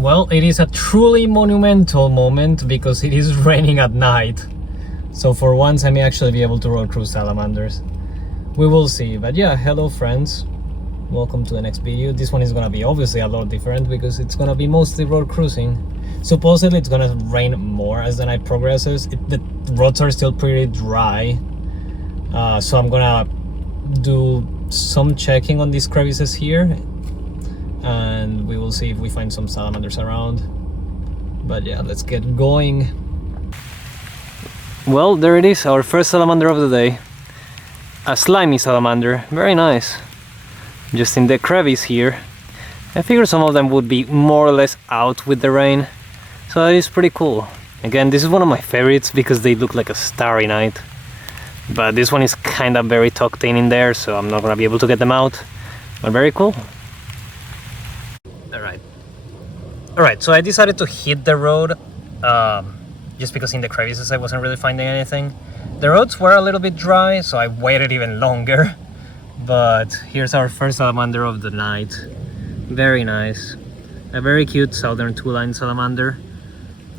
Well, it is a truly monumental moment because it is raining at night. So for once I may actually be able to road cruise Salamanders. We will see. But yeah, hello friends. Welcome to the next video. This one is gonna be obviously a lot different because it's gonna be mostly road cruising. Supposedly it's gonna rain more as the night progresses. The roads are still pretty dry. So I'm gonna do some checking on these crevices here. And we will see if we find some salamanders around. But yeah, let's get going. Well, there it is, our first salamander of the day. A slimy salamander, very nice. Just in the crevice here. I figured some of them would be more or less out with the rain. So that is pretty cool. Again, this is one of my favorites because they look like a starry night. But this one is kind of very tucked in there, so I'm not gonna be able to get them out. But very cool. Alright, so I decided to hit the road just because in the crevices I wasn't really finding anything. The roads were a little bit dry, so I waited even longer. But here's our first salamander of the night. Very nice. A very cute southern two-line salamander.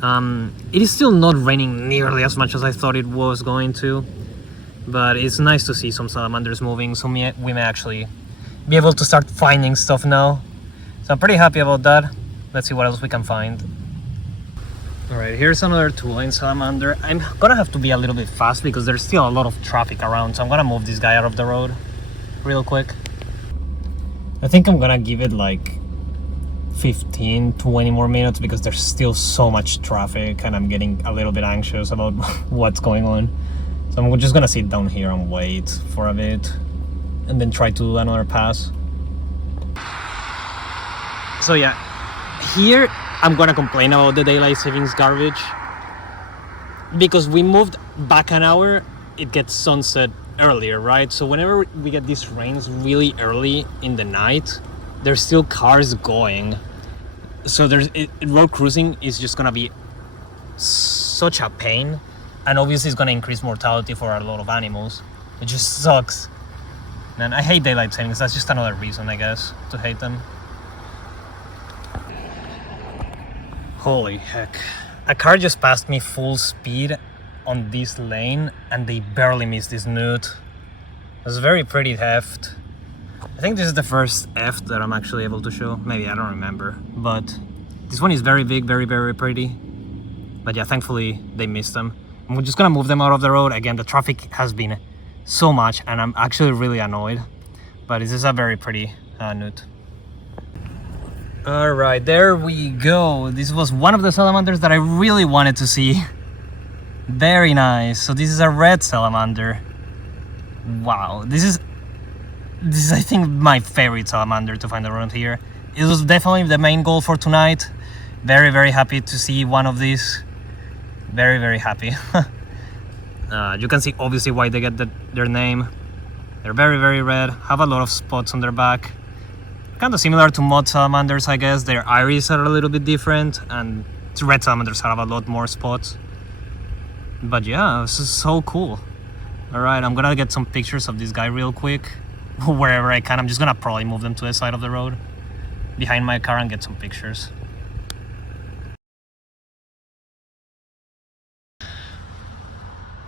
It is still not raining nearly as much as I thought it was going to. But it's nice to see some salamanders moving, so we may actually be able to start finding stuff now. So I'm pretty happy about that. Let's see what else we can find. Alright, here's another two-line salamander. I'm gonna have to be a little bit fast because there's still a lot of traffic around, so I'm gonna move this guy out of the road real quick. I think I'm gonna give it like 15-20 more minutes because there's still so much traffic and I'm getting a little bit anxious about what's going on. So I'm just gonna sit down here and wait for a bit and then try to do another pass. So yeah, here I'm gonna complain about the daylight savings garbage because we moved back an hour. It gets sunset earlier, right? So whenever we get these rains really early in the night, there's still cars going. So road cruising is just gonna be such a pain, and obviously it's gonna increase mortality for a lot of animals. It just sucks. Man, I hate daylight savings. That's just another reason, I guess, to hate them. Holy heck. A car just passed me full speed on this lane and they barely missed this newt. It was a very pretty heft. I think this is the first heft that I'm actually able to show. Maybe, I don't remember. But this one is very big, very, very pretty. But yeah, thankfully they missed them. I'm just gonna move them out of the road. Again, the traffic has been so much and I'm actually really annoyed. But this is a very pretty newt. Alright, there we go. This was one of the salamanders that I really wanted to see. Very nice. So this is a red salamander. Wow, this is I think my favorite salamander to find around here. It was definitely the main goal for tonight. Very, very happy to see one of these. Very, very happy. You can see obviously why they get their name. They're very, very red, have a lot of spots on their back. Kind of similar to mud salamanders, I guess. Their iris are a little bit different, and red salamanders have a lot more spots. But yeah, this is so cool. Alright, I'm gonna get some pictures of this guy real quick. Wherever I can. I'm just gonna probably move them to the side of the road behind my car and get some pictures.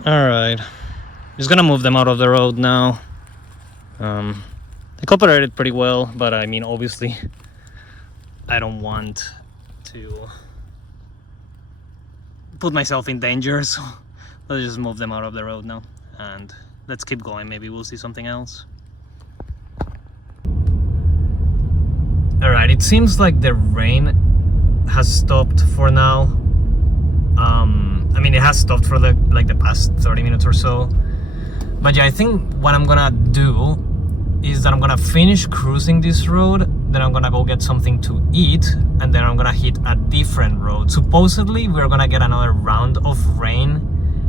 Alright, just gonna move them out of the road now. They cooperated pretty well, but I mean, obviously, I don't want to put myself in danger, so let's just move them out of the road now. And let's keep going, maybe we'll see something else. Alright, it seems like the rain has stopped for now. I mean, it has stopped for the past 30 minutes or so. But yeah, I think what I'm gonna do is that I'm gonna finish cruising this road, then I'm gonna go get something to eat, and then I'm gonna hit a different road. Supposedly, we're gonna get another round of rain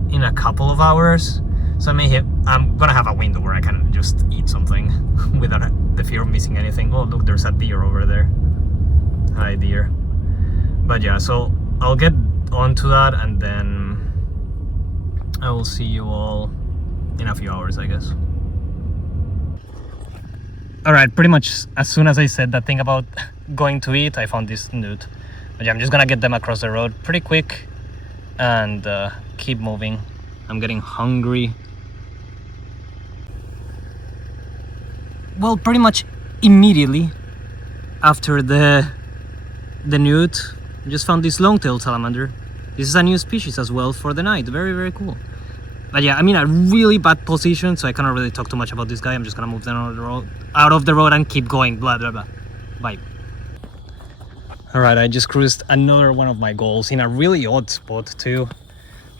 in a couple of hours. So I'm gonna have a window where I can just eat something without the fear of missing anything. Oh, look, there's a deer over there. Hi, deer. But yeah, so I'll get onto that and then I will see you all in a few hours, I guess. Alright, pretty much as soon as I said that thing about going to eat, I found this newt. But yeah, I'm just gonna get them across the road pretty quick and keep moving. I'm getting hungry. Well, pretty much immediately after the newt, just found this long-tailed salamander. This is a new species as well for the night. Very, very cool. But yeah, I'm in a really bad position, so I cannot really talk too much about this guy. I'm just gonna move them out of the road and keep going. Blah, blah, blah. Bye. Alright, I just cruised another one of my goals in a really odd spot too.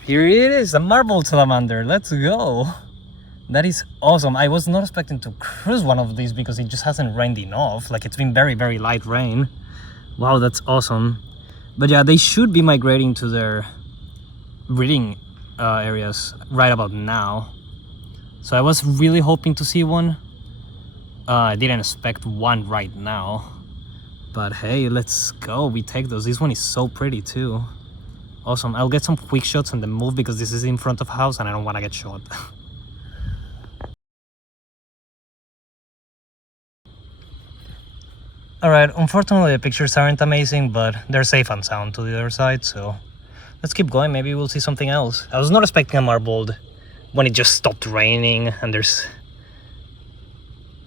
Here it is, a marble salamander. Let's go. That is awesome. I was not expecting to cruise one of these because it just hasn't rained enough. Like, it's been very, very light rain. Wow, that's awesome. But yeah, they should be migrating to their breeding areas right about now. So I was really hoping to see one. I didn't expect one right now. But hey, let's go. We take those. This one is so pretty too. Awesome. I'll get some quick shots and then move because this is in front of house and I don't want to get shot. Alright, unfortunately the pictures aren't amazing, but they're safe and sound to the other side, so let's keep going. Maybe we'll see something else. I was not expecting a marbled when it just stopped raining and there's,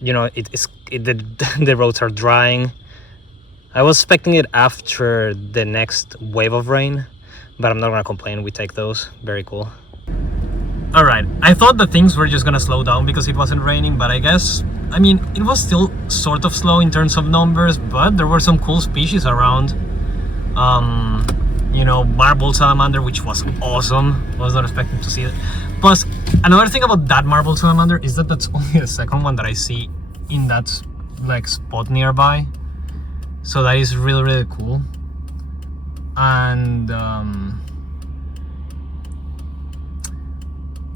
you know, the roads are drying. I was expecting it after the next wave of rain, but I'm not gonna complain. We take those. Very cool. Alright, I thought that things were just gonna slow down because it wasn't raining, but I guess, I mean, it was still sort of slow in terms of numbers, but there were some cool species around. You know, marble salamander, which was awesome. Was not expecting to see it. Plus, another thing about that marble salamander is that that's only the second one that I see in that like spot nearby. So that is really, really cool. And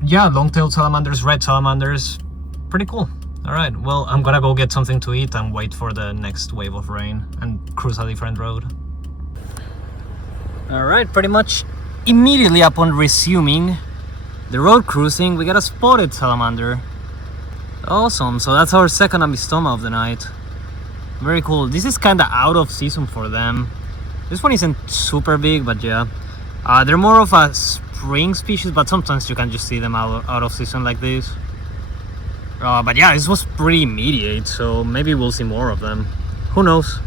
yeah, long-tailed salamanders, red salamanders, pretty cool. All right, well, I'm gonna go get something to eat and wait for the next wave of rain and cruise a different road. All right, pretty much immediately upon resuming the road cruising, we got a spotted salamander. Awesome, so that's our second amistoma of the night. Very cool. This is kind of out of season for them. This one isn't super big, but yeah. They're more of a spring species, but sometimes you can just see them out of season like this. But yeah, this was pretty immediate, so maybe we'll see more of them. Who knows?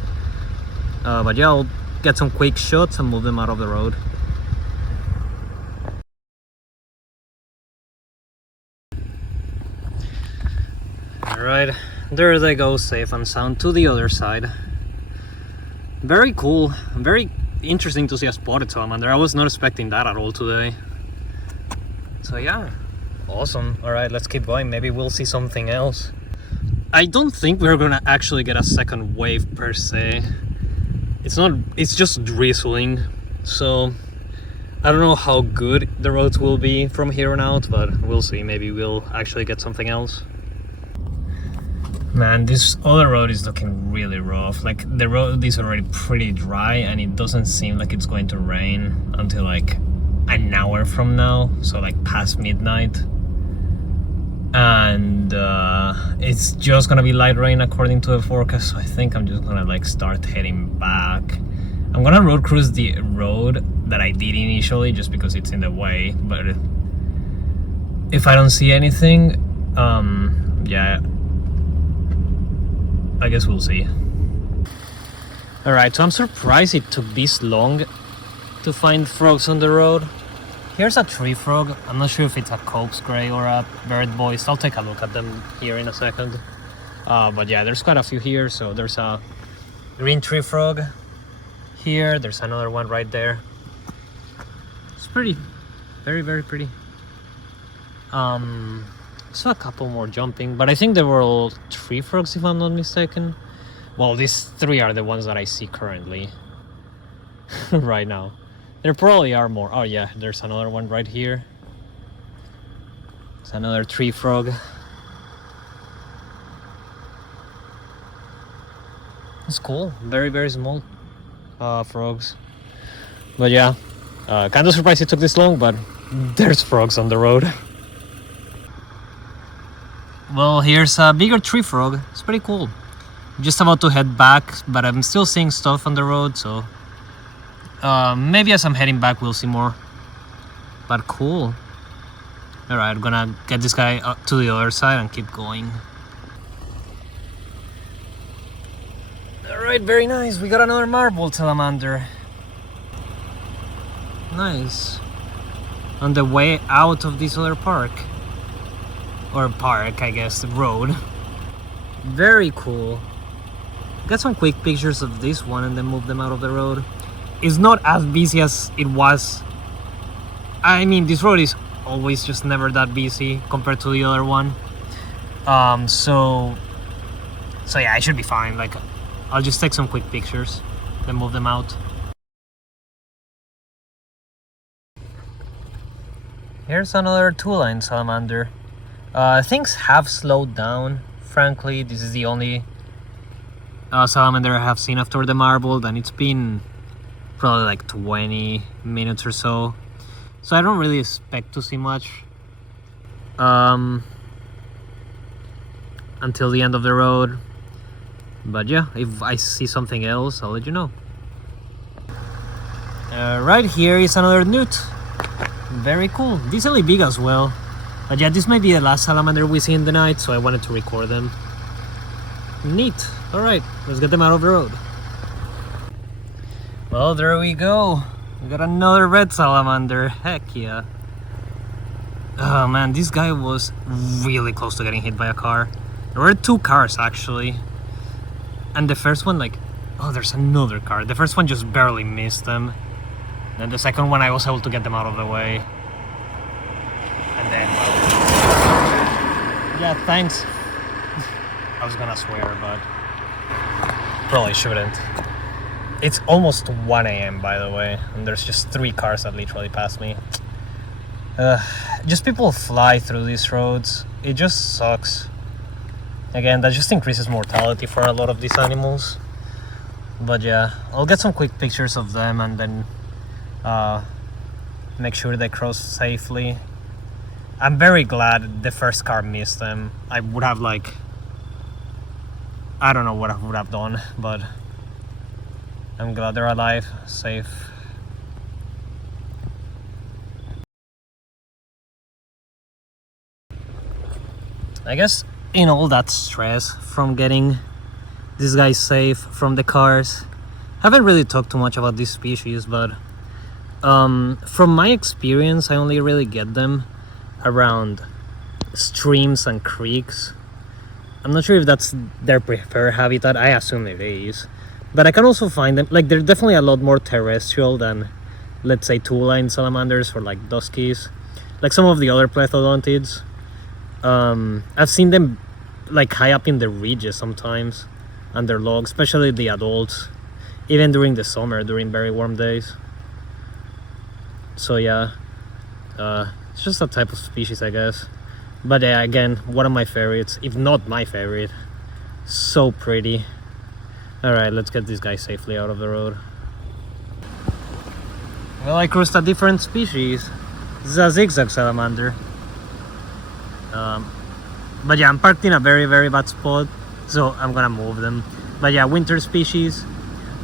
But yeah, I'll get some quick shots and move them out of the road. Alright, there they go, safe and sound to the other side. Very cool, very interesting to see a spotted salamander. I was not expecting that at all today. So yeah, awesome. Alright, let's keep going. Maybe we'll see something else. I don't think we're gonna actually get a second wave per se. It's just drizzling, so I don't know how good the roads will be from here on out, but we'll see. Maybe we'll actually get something else. Man, this other road is looking really rough. Like, the road is already pretty dry and it doesn't seem like it's going to rain until like an hour from now, so like past midnight. And it's just gonna be light rain according to the forecast, so I think I'm just gonna like start heading back. I'm gonna road cruise the road that I did initially just because it's in the way, but if I don't see anything, yeah, I guess we'll see. Alright, so I'm surprised it took this long to find frogs on the road. Here's a tree frog. I'm not sure if it's a Coke's Gray or a bird voice. I'll take a look at them here in a second. But yeah, there's quite a few here. So there's a green tree frog here. There's another one right there. It's pretty. Very, very pretty. Saw a couple more jumping, but I think they were all tree frogs if I'm not mistaken. Well, these three are the ones that I see currently. Right now. There probably are more. Oh yeah, there's another one right here. It's another tree frog. It's cool. Very, very small frogs. But yeah, kind of surprised it took this long, but there's frogs on the road. Well, here's a bigger tree frog. It's pretty cool. I'm just about to head back, but I'm still seeing stuff on the road, so Maybe as I'm heading back we'll see more. But cool. Alright, I'm gonna get this guy up to the other side and keep going. Alright, very nice. We got another marble salamander. Nice. On the way out of this other park. Or park, I guess, the road. Very cool. Got some quick pictures of this one and then move them out of the road. It's not as busy as it was. I mean, this road is always just never that busy compared to the other one. So yeah, I should be fine. Like, I'll just take some quick pictures, then move them out. Here's another two-line salamander. Things have slowed down. Frankly, this is the only salamander I have seen after the marble, and it's been probably like 20 minutes or so. So I don't really expect to see much until the end of the road. But yeah, if I see something else, I'll let you know. Right here is another newt. Very cool. Decently big as well. But yeah, this might be the last salamander we see in the night, so I wanted to record them. Neat. Alright, let's get them out of the road. Well, there we go. We got another red salamander. Heck yeah. Oh man, this guy was really close to getting hit by a car. There were two cars actually. And the first one, like, oh, there's another car. The first one just barely missed them. Then the second one, I was able to get them out of the way. And then, well, yeah, thanks. I was gonna swear, but probably shouldn't. It's almost 1 a.m. by the way, and there's just 3 cars that literally passed me. Just people fly through these roads. It just sucks. Again, that just increases mortality for a lot of these animals. But yeah, I'll get some quick pictures of them and then make sure they cross safely. I'm very glad the first car missed them. I would have, like, I don't know what I would have done, but I'm glad they're alive, safe. I guess in all that stress from getting these guys safe from the cars, haven't really talked too much about this species, but from my experience, I only really get them around streams and creeks. I'm not sure if that's their preferred habitat. I assume it is, but I can also find them, like, they're definitely a lot more terrestrial than, let's say, two-line salamanders or like duskies, like some of the other plethodontids. I've seen them like high up in the ridges sometimes under logs, especially the adults, even during the summer, during very warm days. So yeah, it's just a type of species, I guess. But yeah, again, one of my favorites, if not my favorite. So pretty. Alright, let's get this guy safely out of the road. Well, I crossed a different species. This is a zigzag salamander. But yeah, I'm parked in a very, very bad spot, so I'm gonna move them. But yeah, winter species.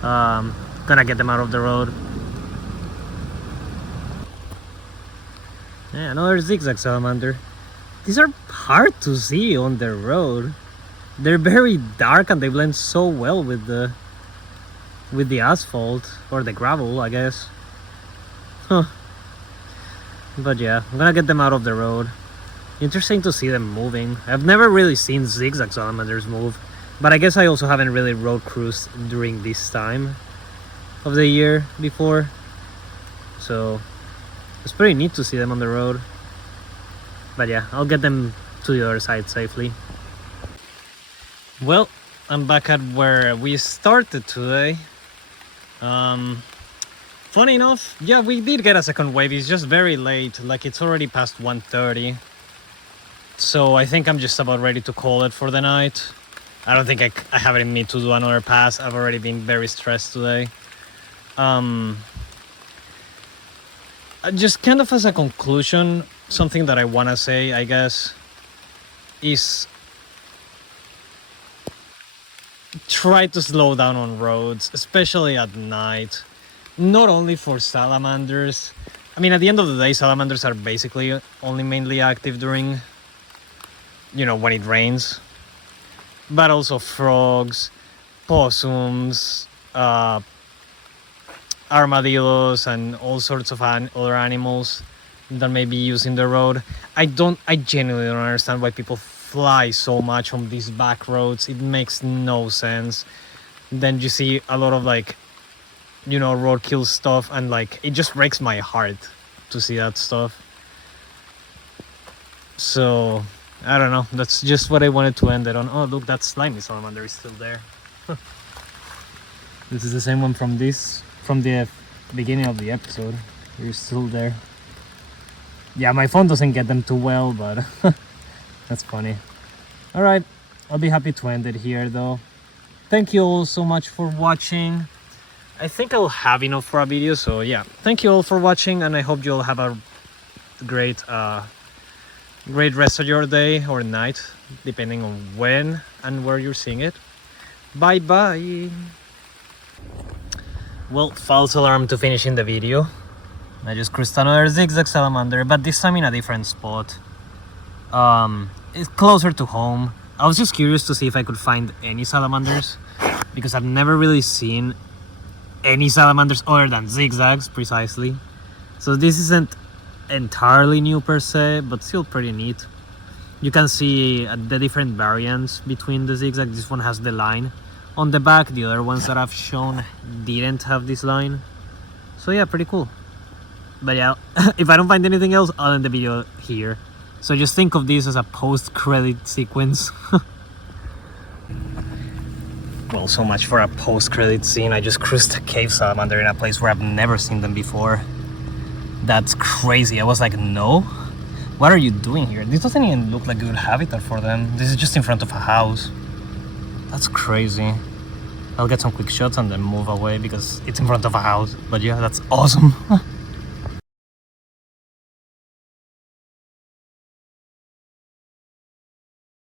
Gonna get them out of the road. Yeah, another zigzag salamander. These are hard to see on the road. They're very dark and they blend so well with the asphalt or the gravel, I guess. Huh. But yeah, I'm gonna get them out of the road. Interesting to see them moving. I've never really seen zigzag salamanders move, but I guess I also haven't really road cruised during this time of the year before. So it's pretty neat to see them on the road. But yeah, I'll get them to the other side safely. Well, I'm back at where we started today. Funny enough, yeah, we did get a second wave. It's just very late, like it's already past 1:30. So I think I'm just about ready to call it for the night. I don't think I have it in me to do another pass. I've already been very stressed today. Just kind of as a conclusion, something that I want to say, I guess, is try to slow down on roads, especially at night. not only for salamanders. I mean, at the end of the day, salamanders are basically only mainly active during, when it rains. But also frogs, possums, armadillos, and all sorts of other animals that may be using the road. I genuinely don't understand why people fly so much on these back roads. It makes no sense. Then you see a lot of roadkill stuff, and it just breaks my heart to see that stuff. So I don't know, that's just what I wanted to end it on. Oh look, that slimy salamander is still there. This is the same one from the beginning of the episode. You're still there. Yeah, my phone doesn't get them too well, but that's funny. Alright, I'll be happy to end it here though. Thank you all so much for watching. I think I'll have enough for a video, so yeah. Thank you all for watching, and I hope you all have a great rest of your day or night, depending on when and where you're seeing it. Bye bye. Well, false alarm to finishing the video. I just cruised another zigzag salamander, but this time in a different spot. It's closer to home. I was just curious to see if I could find any salamanders, because I've never really seen any salamanders other than zigzags precisely. So this isn't entirely new per se, but still pretty neat. You can see the different variants between the zigzag. This one has the line on the back. The other ones that I've shown didn't have this line. So yeah, pretty cool. But yeah, if I don't find anything else, I'll end the video here. So just think of this as a post-credit sequence. Well, so much for a post-credit scene. I just cruised a cave salamander in a place where I've never seen them before. That's crazy. I was like, no? What are you doing here? This doesn't even look like a good habitat for them. This is just in front of a house. That's crazy. I'll get some quick shots and then move away because it's in front of a house. But yeah, that's awesome.